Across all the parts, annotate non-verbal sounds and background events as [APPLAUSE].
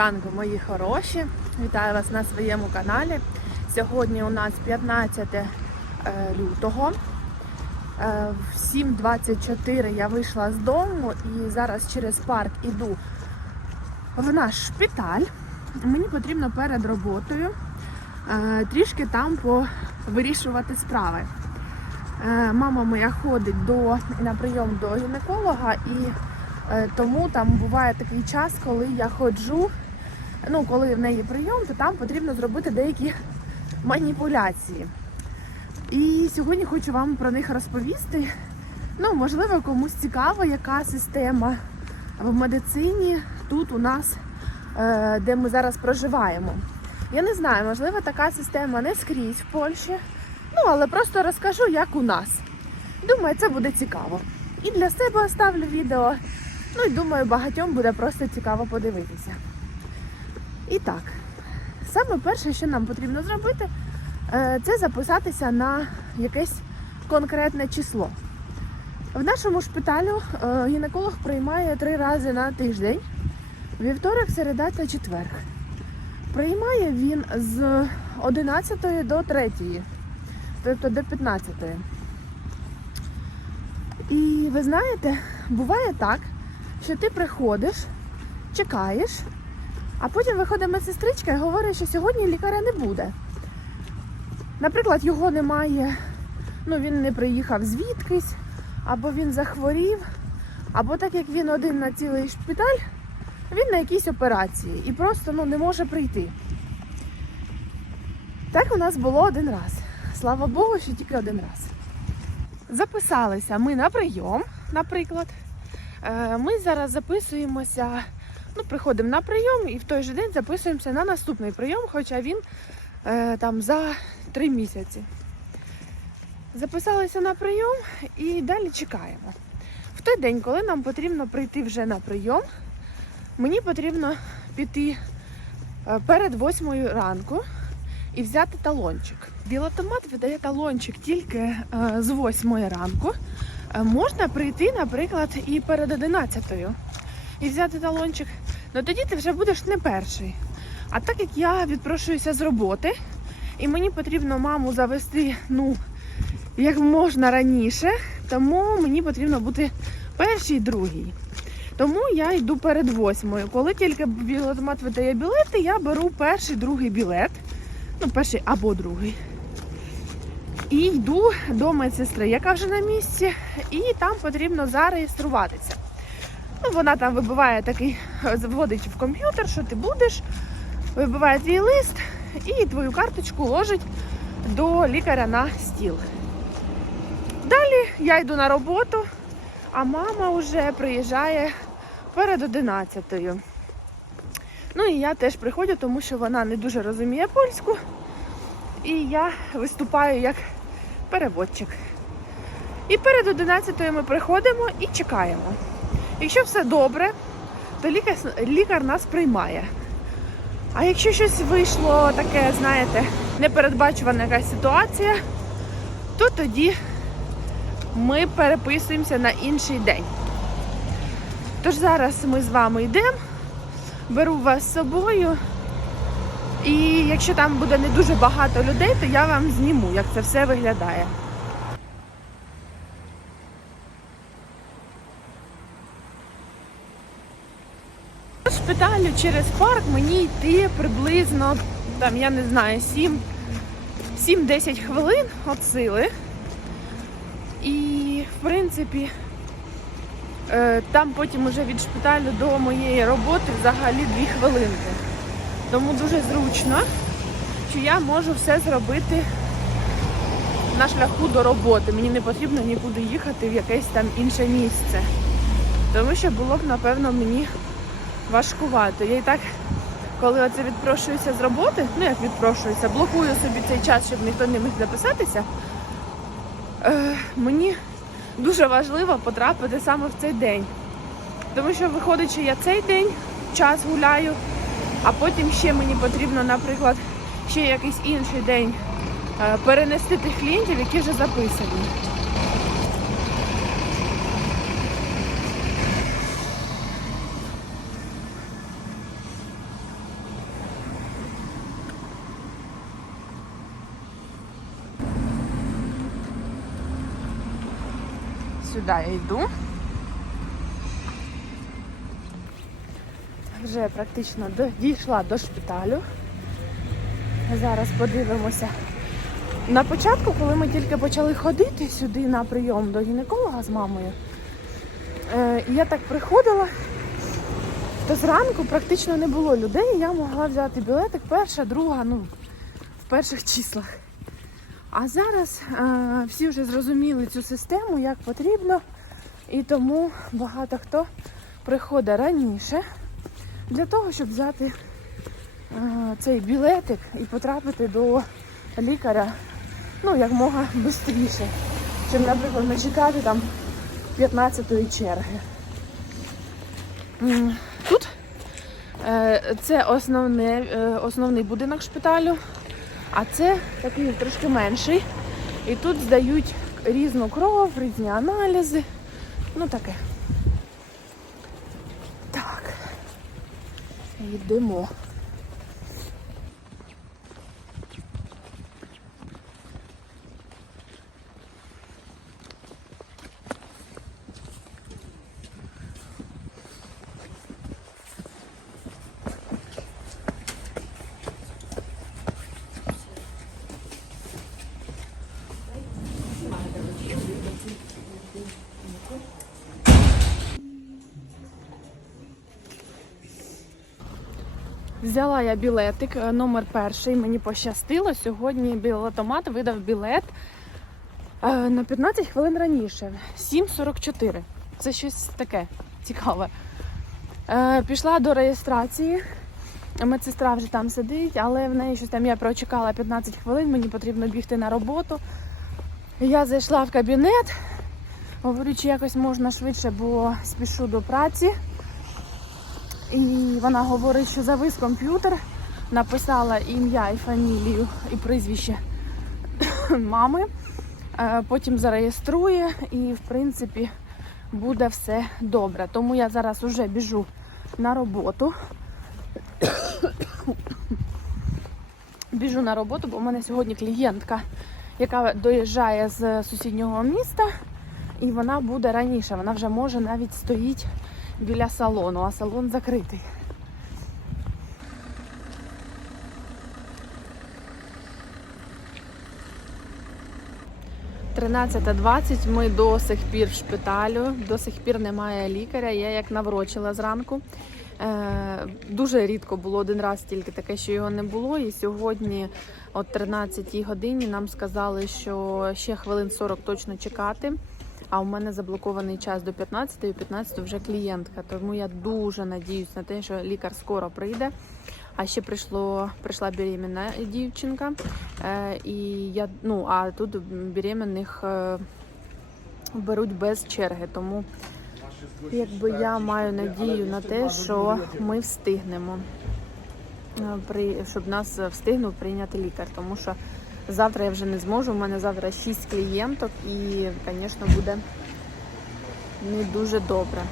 Ранку, мої хороші. Вітаю вас на своєму каналі. Сьогодні у нас 15 е, лютого. Е, В 7.24 я вийшла з дому і зараз через парк іду в наш шпиталь. Мені потрібно перед роботою е, трішки там повирішувати справи. Мама моя ходить до, на прийом до гінеколога і тому там буває такий час, коли я ходжу, ну коли в неї прийом, то там потрібно зробити деякі маніпуляції. І сьогодні хочу вам про них розповісти. Ну, можливо, комусь цікаво, яка система в медицині тут у нас, е, де ми зараз проживаємо. Я не знаю, можливо, така система не скрізь в Польщі. Ну, але просто розкажу, як у нас. Думаю, це буде цікаво. І для себе оставлю відео. Ну і думаю, багатьом буде просто цікаво подивитися. І так, саме перше, що нам потрібно зробити, е, це записатися на якесь конкретне число. В нашому шпиталю е, гінеколог приймає три рази на тиждень: вівторок, середа та четверг. Приймає він з 11 до 3, тобто до 15. І ви знаєте, буває так, що ти приходиш, чекаєш, а потім виходить медсестричка і говорить, що сьогодні лікаря не буде. Наприклад, його немає, ну він не приїхав звідкись, або він захворів, або так як він один на цілий шпиталь, він на якійсь операції і просто ну, не може прийти. Так у нас було один раз. Слава Богу, що тільки один раз. Записалися ми на прийом, наприклад. Е, Ми зараз записуємося, ну, приходимо на прийом і в той же день записуємося на наступний прийом, хоча він е, там за три місяці. Записалися на прийом і далі чекаємо. В той день, коли нам потрібно прийти вже на прийом, мені потрібно піти е, перед восьмою ранку і взяти талончик. Білотомат видає талончик тільки е, з 8 ранку. Е, можна прийти, наприклад, і перед 11 і взяти талончик. Ну тоді ти вже будеш не перший. А так як я відпрошуюся з роботи, і мені потрібно маму завести ну, як можна раніше, тому мені потрібно бути перший і другий. Тому я йду перед восьмою. Коли тільки білотомат видає білети, я беру перший, другий білет. Ну, перший або другий. І йду до медсестри, яка вже на місці, і там потрібно зареєструватися. Ну, вона там вибиває такий, вводить в комп'ютер, що ти будеш, вибиває твій лист і твою карточку ложить до лікаря на стіл. Далі я йду на роботу, а мама вже приїжджає перед 11-ю. Ну і я теж приходжу, тому що вона не дуже розуміє польську. І я виступаю як переводчик. І перед 11 ми приходимо і чекаємо. Якщо все добре, то лікар, лікар нас приймає. А якщо щось вийшло таке, знаєте, непередбачувана якась ситуація, то тоді ми переписуємося на інший день. Тож зараз ми з вами йдемо, беру вас з собою. І якщо там буде не дуже багато людей, то я вам зніму, як це все виглядає. Шпиталю через парк мені йти приблизно, там, я не знаю, 7 7-10 хвилин від сили. І, в принципі, е, там потім уже від шпиталю до моєї роботи взагалі 2 хвилинки. Тому дуже зручно, що я можу все зробити на шляху до роботи. Мені не потрібно нікуди їхати в якесь там інше місце. Тому що було б, напевно, мені важкувато. Я і так, коли оце відпрошуюся з роботи, ну як відпрошуюся, блокую собі цей час, щоб ніхто не міг записатися. Е, мені дуже важливо потрапити саме в цей день. Тому що виходить, що я цей день час гуляю. А потім ще мені потрібно, наприклад, ще якийсь інший день е, перенести тих клієнтів, які вже записані. Сюди я йду. Вже практично дійшла до шпиталю. Зараз подивимося. На початку, коли ми тільки почали ходити сюди на прийом до гінеколога з мамою, е, я так приходила, то зранку практично не було людей, я могла взяти білетик перша, друга, ну, в перших числах. А зараз е, всі вже зрозуміли цю систему, як потрібно, і тому багато хто приходить раніше для того, щоб взяти е, цей білетик і потрапити до лікаря ну, як мога швидше, чим, наприклад, не чекати там 15-ї черги. Тут е, це основне, е, основний будинок шпиталю, а це такий трошки менший. І тут здають різну кров, різні аналізи. Ну таке. Так. Йдемо. Взяла я білетик, е, номер перший. Мені пощастило. Сьогодні білетомат видав білет е, на 15 хвилин раніше. 7.44. Це щось таке цікаве. Е, Пішла до реєстрації. Медсестра вже там сидить, але в неї щось там я прочекала 15 хвилин, мені потрібно бігти на роботу. Я зайшла в кабінет, говорю, чи якось можна швидше, бо спішу до праці. І вона говорить, що завис комп'ютер, написала ім'я і фамілію і прізвище [COUGHS] мами, Е, потім зареєструє і, в принципі, буде все добре. Тому я зараз уже біжу на роботу. [COUGHS] Біжу на роботу, бо в мене сьогодні клієнтка, яка доїжджає з сусіднього міста, і вона буде раніше. Вона вже може навіть стоїть біля салону, а салон закритий. Тринадцята двадцять. Ми до сих пір в шпиталю, до сих пір немає лікаря. Я як наврочила зранку. Е, дуже рідко було один раз тільки таке, що його не було. І сьогодні, о 13 годині, нам сказали, що ще хвилин 40 точно чекати. А у мене заблокований час до 15, і 15 вже клієнтка. Тому я дуже надіюсь на те, що лікар скоро прийде. А ще прийшло, прийшла беременна дівчинка. Е, і я, ну, а тут беременних е, беруть без черги. Тому якби я маю надію на те, що ми встигнемо. е, При, щоб нас встигнув прийняти лікар, тому що завтра я вже не зможу. У мене завтра 6 клієнток і, звісно, буде не дуже добре.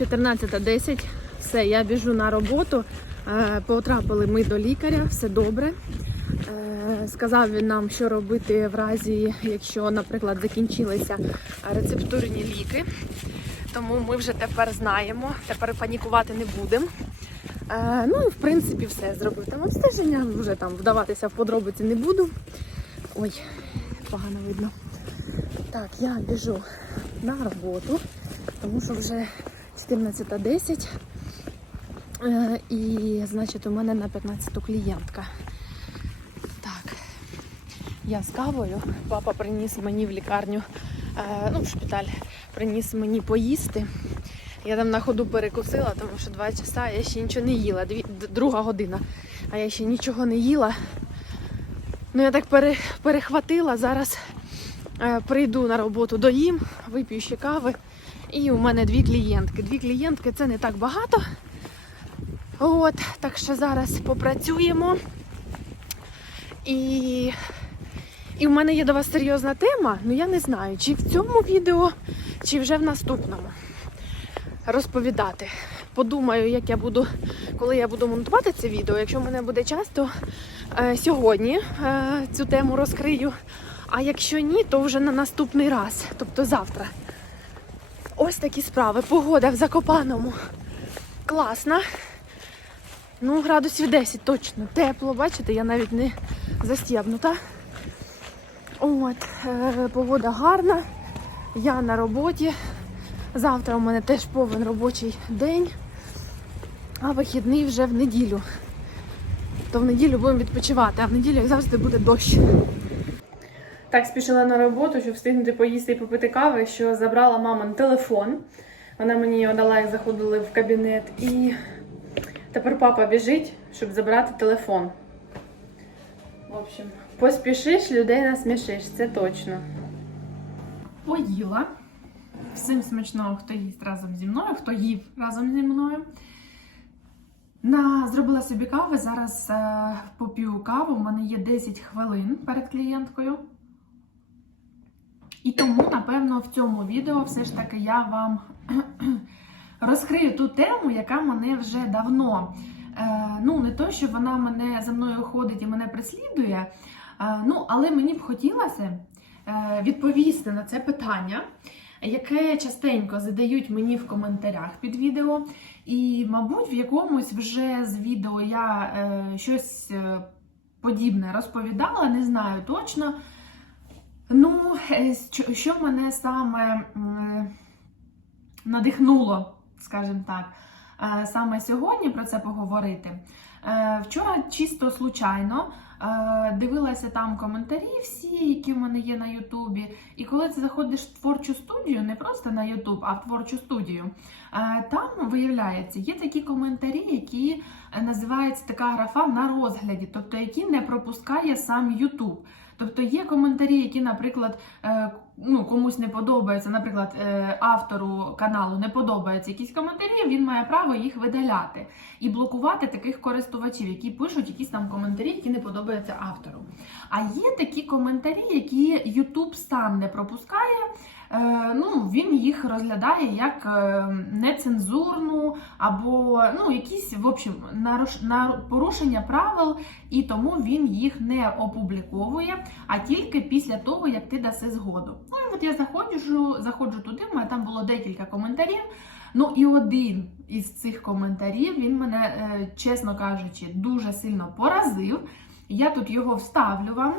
14.10. Все, я біжу на роботу. Е, Потрапили ми до лікаря, все добре. Е, Сказав він нам, що робити в разі, якщо, наприклад, закінчилися рецептурні ліки. Тому ми вже тепер знаємо, тепер панікувати не будемо. Е, Ну і в принципі все зробив там обстеження, вже там вдаватися в подробиці не буду. Ой, погано видно. Так, я біжу на роботу, тому що вже 14.10. Е, І, значить, у мене на 15-ту клієнтка. Так, я з кавою. Папа приніс мені в лікарню, е, ну, в шпиталь, приніс мені поїсти. Я там на ходу перекусила, тому що два часа я ще нічого не їла. Дві, друга година, а я ще нічого не їла. Ну, я так пере, перехватила. Зараз е, прийду на роботу доїм, вип'ю ще кави. І у мене дві клієнтки. Дві клієнтки це не так багато. От, так що зараз попрацюємо. І, і в мене є до вас серйозна тема, ну я не знаю, чи в цьому відео, чи вже в наступному розповідати. Подумаю, як я буду, коли я буду монтувати це відео. Якщо в мене буде час, то е, сьогодні е, цю тему розкрию. А якщо ні, то вже на наступний раз, тобто завтра. Ось такі справи. Погода в Закопаному. Класна. Ну, градусів 10 точно. Тепло, бачите, я навіть не застібнута. От, е, погода гарна. Я на роботі. Завтра у мене теж повен робочий день, а вихідний вже в неділю. То в неділю будемо відпочивати, а в неділю, як завжди, буде дощ. Так, спішила на роботу, щоб встигнути поїсти і попити кави, що забрала мамин телефон. Вона мені його дала, як заходили в кабінет. І тепер папа біжить, щоб забрати телефон. В общем, поспішиш, людей насмішиш, це точно. Поїла. Всім смачного, хто їсть разом зі мною, хто їв разом зі мною. На, зробила собі кави. Зараз е, поп'ю каву. У мене є 10 хвилин перед клієнткою. І тому, напевно, в цьому відео все ж таки я вам [CLEARS THROAT] розкрию ту тему, яка мене вже давно. Е, ну, не то, що вона мене за мною ходить і мене преслідує. е, ну, але мені б хотілося е, відповісти на це питання, яке частенько задають мені в коментарях під відео. І, мабуть, в якомусь вже з відео я е, щось е, подібне розповідала, не знаю точно. Ну, е, що- мене саме надихнуло, скажімо так, е, саме сьогодні про це поговорити. Е, Вчора чисто случайно е, дивилася там коментарі всі, які в мене є на Ютубі. І коли ти заходиш в творчу студію, не просто на Ютуб, а в творчу студію, е, там виявляється, є такі коментарі, які е, називаються така графа на розгляді, тобто які не пропускає сам Ютуб. Тобто є коментарі, які, наприклад, е, ну, комусь не подобається, наприклад, е, автору каналу не подобаються якісь коментарі, він має право їх видаляти і блокувати таких користувачів, які пишуть якісь там коментарі, які не подобаються автору. А є такі коментарі, які YouTube сам не пропускає. Е, ну, він їх розглядає як е, нецензурну або ну, якісь в общем, на порушення правил, і тому він їх не опубліковує, а тільки після того, як ти даси згоду. Ну і от я заходжу, заходжу туди, в мене там було декілька коментарів. Ну і один із цих коментарів він мене, е, чесно кажучи, дуже сильно поразив. Я тут його вставлю вам.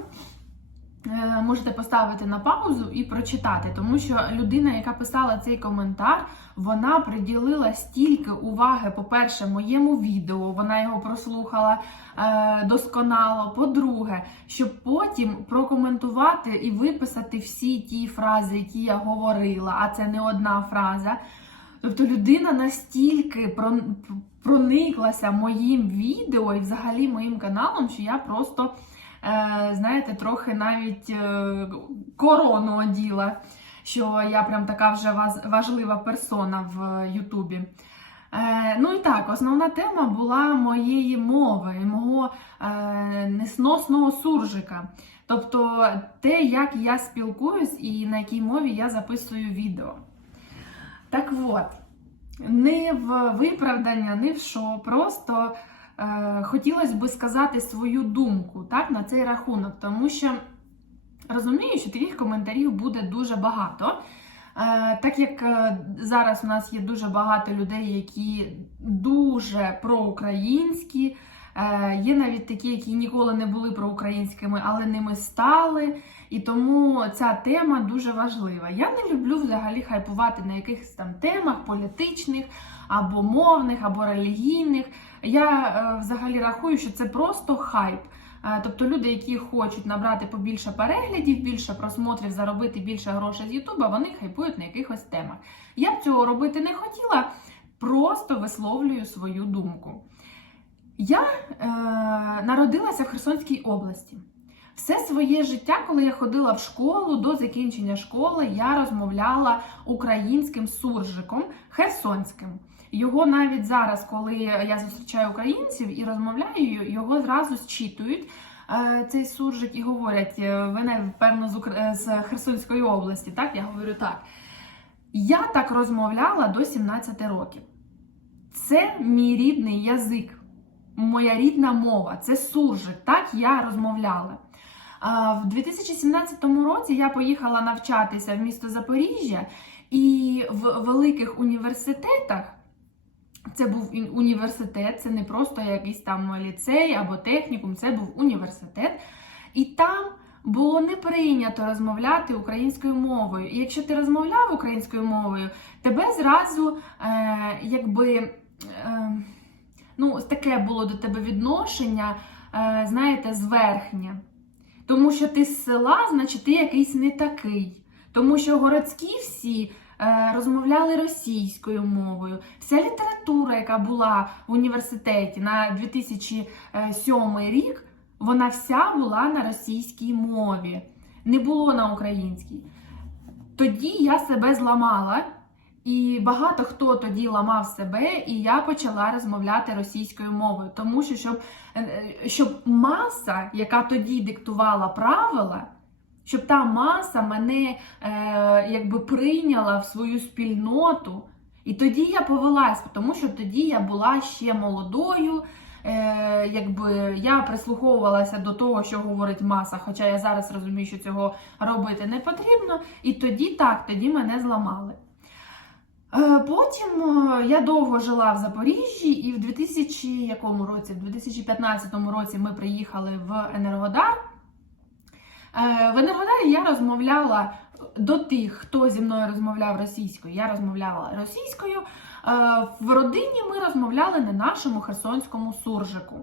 Е, Можете поставити на паузу і прочитати, тому що людина, яка писала цей коментар, вона приділила стільки уваги, по-перше, моєму відео, вона його прослухала е, досконало. По-друге, щоб потім прокоментувати і виписати всі ті фрази, які я говорила, а це не одна фраза. Тобто людина настільки прониклася моїм відео і взагалі моїм каналом, що я просто, знаєте, трохи навіть е, корону оділа, що я прям така вже важлива персона в Ютубі. Е, ну і так, основна тема була моєї мови, мого е, несносного суржика. Тобто те, як я спілкуюсь і на якій мові я записую відео. Так от, не в виправдання, не в що, просто е, хотілося би сказати свою думку так, на цей рахунок, тому що розумію, що таких коментарів буде дуже багато. Е, так як е, зараз у нас є дуже багато людей, які дуже проукраїнські, е, є навіть такі, які ніколи не були проукраїнськими, але ними стали. І тому ця тема дуже важлива. Я не люблю взагалі хайпувати на якихось там темах політичних або мовних, або релігійних. Я е, взагалі рахую, що це просто хайп. Е, Тобто люди, які хочуть набрати побільше переглядів, більше просмотрів, заробити більше грошей з Ютуба, вони хайпують на якихось темах. Я б цього робити не хотіла, просто висловлюю свою думку. Я е, народилася в Херсонській області. Все своє життя, коли я ходила в школу до закінчення школи, я розмовляла українським суржиком херсонським. Його навіть зараз, коли я зустрічаю українців і розмовляю, його зразу зчитують. е, Цей суржик і говорять, е, ви напевно з, Укра- з Херсонської області, так? Я говорю так. Я так розмовляла до 17 років. Це мій рідний язик, моя рідна мова, це суржик. Так я розмовляла. В 2017 році я поїхала навчатися в місто Запоріжжя, і в великих університетах це був університет, це не просто якийсь там ліцей або технікум, це був університет. І там було не прийнято розмовляти українською мовою. І якщо ти розмовляв українською мовою, тебе зразу е, якби е, ну, таке було до тебе відношення, е, знаєте, зверхнє. Тому що ти з села, значить, ти якийсь не такий. Тому що городські всі розмовляли російською мовою. Вся література, яка була в університеті на 2007 рік, вона вся була на російській мові, не було на українській. Тоді я себе зламала, і багато хто тоді ламав себе, і я почала розмовляти російською мовою, тому що щоб, е, щоб маса, яка тоді диктувала правила, щоб та маса мене е, якби прийняла в свою спільноту. І тоді я повелась, тому що тоді я була ще молодою. Е, якби я прислуховувалася до того, що говорить маса, хоча я зараз розумію, що цього робити не потрібно. І тоді так, тоді мене зламали. Е, Потім е, я довго жила в Запоріжжі, і в 2000 якому році? В 2015 році ми приїхали в Енергодар. Е, В Енергодарі я розмовляла до тих, хто зі мною розмовляв російською. Я розмовляла російською. Е, В родині ми розмовляли на нашому херсонському суржику.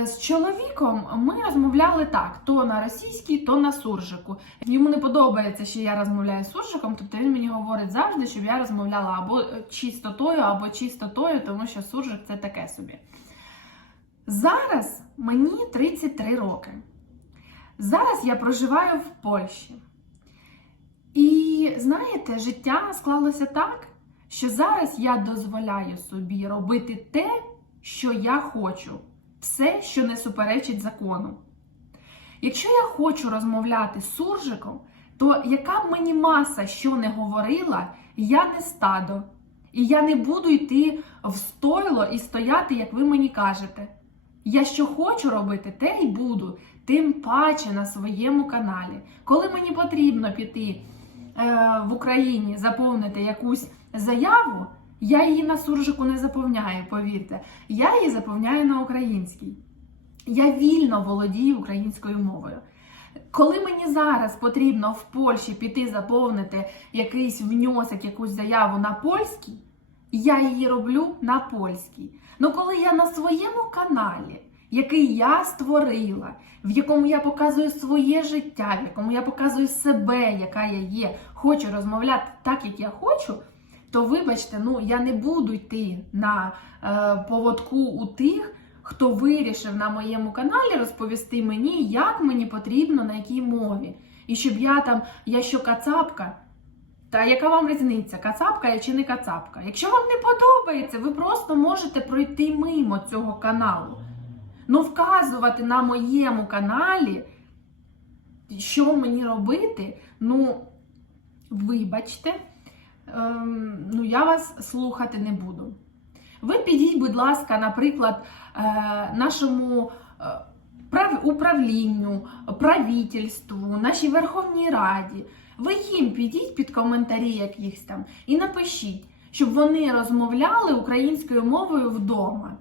Е, З чоловіком ми розмовляли так: то на російській, то на суржику. Йому не подобається, що я розмовляю з суржиком, тобто він мені говорить завжди, щоб я розмовляла або чистотою, або чистотою, тому що суржик це таке собі. Зараз мені 33 роки. Зараз я проживаю в Польщі. І знаєте, життя склалося так, що зараз я дозволяю собі робити те, що я хочу, все, що не суперечить закону. Якщо я хочу розмовляти з суржиком, то яка б мені маса що не говорила, я не стадо. І я не буду йти в стойло і стояти, як ви мені кажете. Я що хочу робити, те й буду, тим паче на своєму каналі. Коли мені потрібно піти е, в Україні заповнити якусь заяву, я її на суржику не заповняю, повірте. Я її заповняю на українській. Я вільно володію українською мовою. Коли мені зараз потрібно в Польщі піти заповнити якийсь внесок, якусь заяву на польській, я її роблю на польській. Ну коли я на своєму каналі, який я створила, в якому я показую своє життя, в якому я показую себе, яка я є, хочу розмовляти так, як я хочу, то вибачте, ну я не буду йти на е, поводку у тих, хто вирішив на моєму каналі розповісти мені, як мені потрібно, на якій мові. І щоб я там, я що кацапка. Та яка вам різниця, кацапка я чи не кацапка? Якщо вам не подобається, ви просто можете пройти мимо цього каналу. Ну, вказувати на моєму каналі, що мені робити, ну, вибачте, ем, ну, я вас слухати не буду. Ви підіть, будь ласка, наприклад, е, нашому е, прав- управлінню, правительству, нашій Верховній Раді. Ви їм підіть під коментарі якихось там і напишіть, щоб вони розмовляли українською мовою вдома.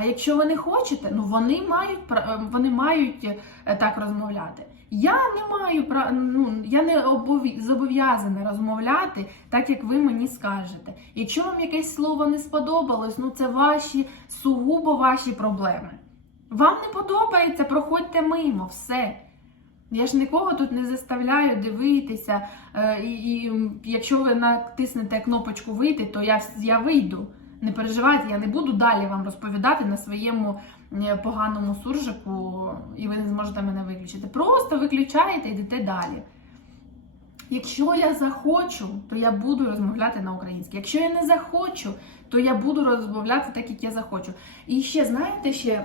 А якщо ви не хочете, ну вони мають е, вони мають е, так розмовляти. Я не маю ну, я не обов'я- зобов'язана розмовляти так, як ви мені скажете. Якщо вам якесь слово не сподобалось, ну це ваші сугубо ваші проблеми. Вам не подобається, проходьте мимо, все. Я ж нікого тут не заставляю дивитися. Е, і, і якщо ви натиснете кнопочку вийти, то я, я вийду. Не переживайте, я не буду далі вам розповідати на своєму е, поганому суржику, і ви не зможете мене виключити. Просто виключаєте і йдете далі. Якщо я захочу, то я буду розмовляти на українській. Якщо я не захочу, то я буду розмовляти так, як я захочу. І ще, знаєте, ще,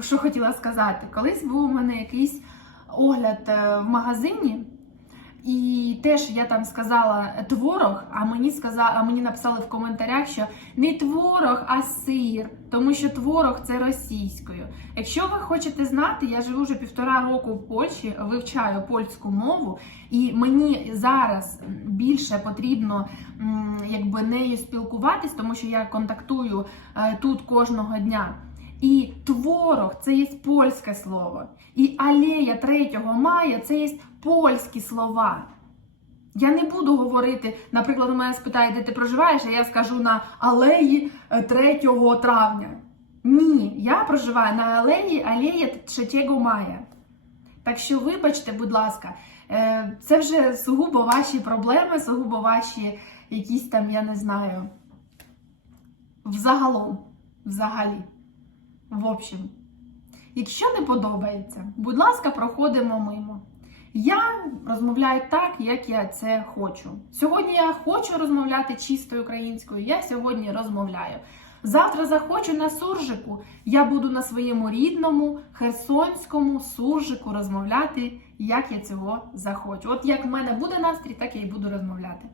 що хотіла сказати? Колись був у мене якийсь огляд е, в магазині, І теж я там сказала творог, а мені сказали, а мені написали в коментарях, що не творог, а сир, тому що творог це російською. Якщо ви хочете знати, я живу вже півтора року в Польщі, вивчаю польську мову, і мені зараз більше потрібно якби нею спілкуватись, тому що я контактую е, тут кожного дня. І творог це є польське слово. І алея 3 мая це є польські слова. Я не буду говорити, наприклад, у мене спитають, де ти проживаєш, а я скажу на алеї е, 3 травня. Ні, я проживаю на алеї алея 3 мая. Так що, вибачте, будь ласка, е, це вже сугубо ваші проблеми, сугубо ваші якісь там, я не знаю, взагалом, взагалі. В общем, якщо не подобається, будь ласка, проходимо мимо. Я розмовляю так, як я це хочу. Сьогодні я хочу розмовляти чистою українською, я сьогодні розмовляю. Завтра захочу на суржику, я буду на своєму рідному херсонському суржику розмовляти, як я цього захочу. От як в мене буде настрій, так я і буду розмовляти.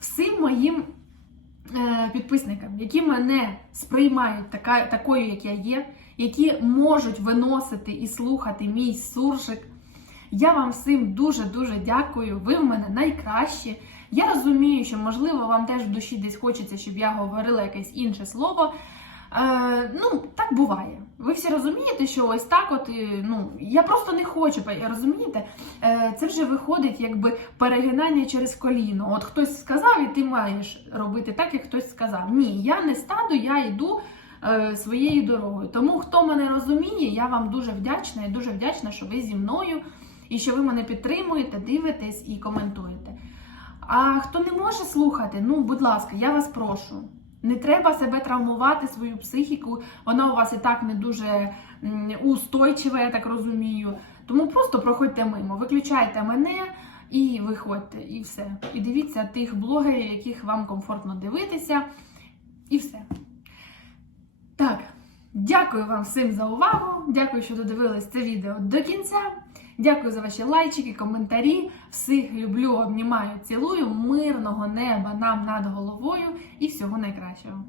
Всім моїм е, підписникам, які мене сприймають така, такою, як я є, які можуть виносити і слухати мій суржик. Я вам всім дуже-дуже дякую. Ви в мене найкращі. Я розумію, що, можливо, вам теж в душі десь хочеться, щоб я говорила якесь інше слово. Е, ну, так буває. Ви всі розумієте, що ось так, от ну я просто не хочу, розумієте? Е, це вже виходить якби перегинання через коліно. От хтось сказав, і ти маєш робити так, як хтось сказав. Ні, я не стаду, я йду е, своєю дорогою. Тому хто мене розуміє, я вам дуже вдячна і дуже вдячна, що ви зі мною і що ви мене підтримуєте, дивитесь і коментуєте. А хто не може слухати, ну, будь ласка, я вас прошу. Не треба себе травмувати, свою психіку. Вона у вас і так не дуже устойчива, я так розумію. Тому просто проходьте мимо, виключайте мене і виходьте, і все. І дивіться тих блогерів, яких вам комфортно дивитися, і все. Так, дякую вам всім за увагу. Дякую, що додивились це відео до кінця. Дякую за ваші лайчики, коментарі. Всіх люблю, обнімаю, цілую. Мирного неба нам над головою і всього найкращого.